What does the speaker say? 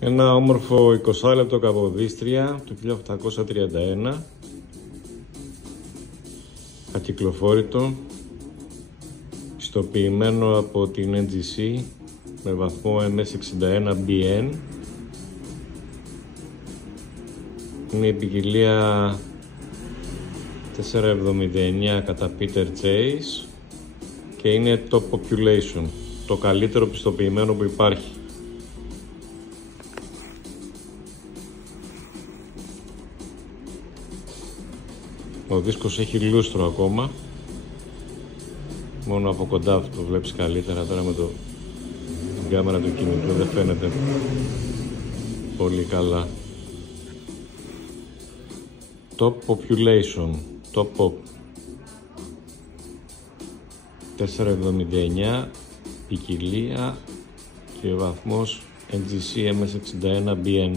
Ένα όμορφο 20 λεπτό Καποδίστρια του 1831, ακυκλοφόρητο, πιστοποιημένο από την NGC με βαθμό MS61BN. Είναι η ποικιλία 479 κατά Peter Chase και είναι Top Population, το καλύτερο πιστοποιημένο που υπάρχει. Ο δίσκος έχει λούστρο ακόμα, μόνο από κοντά το βλέπεις καλύτερα. Τώρα με την κάμερα του κινητού δεν φαίνεται πολύ καλά. Top Population, Top Pop 479, ποικιλία και βαθμός NGC MS61BN.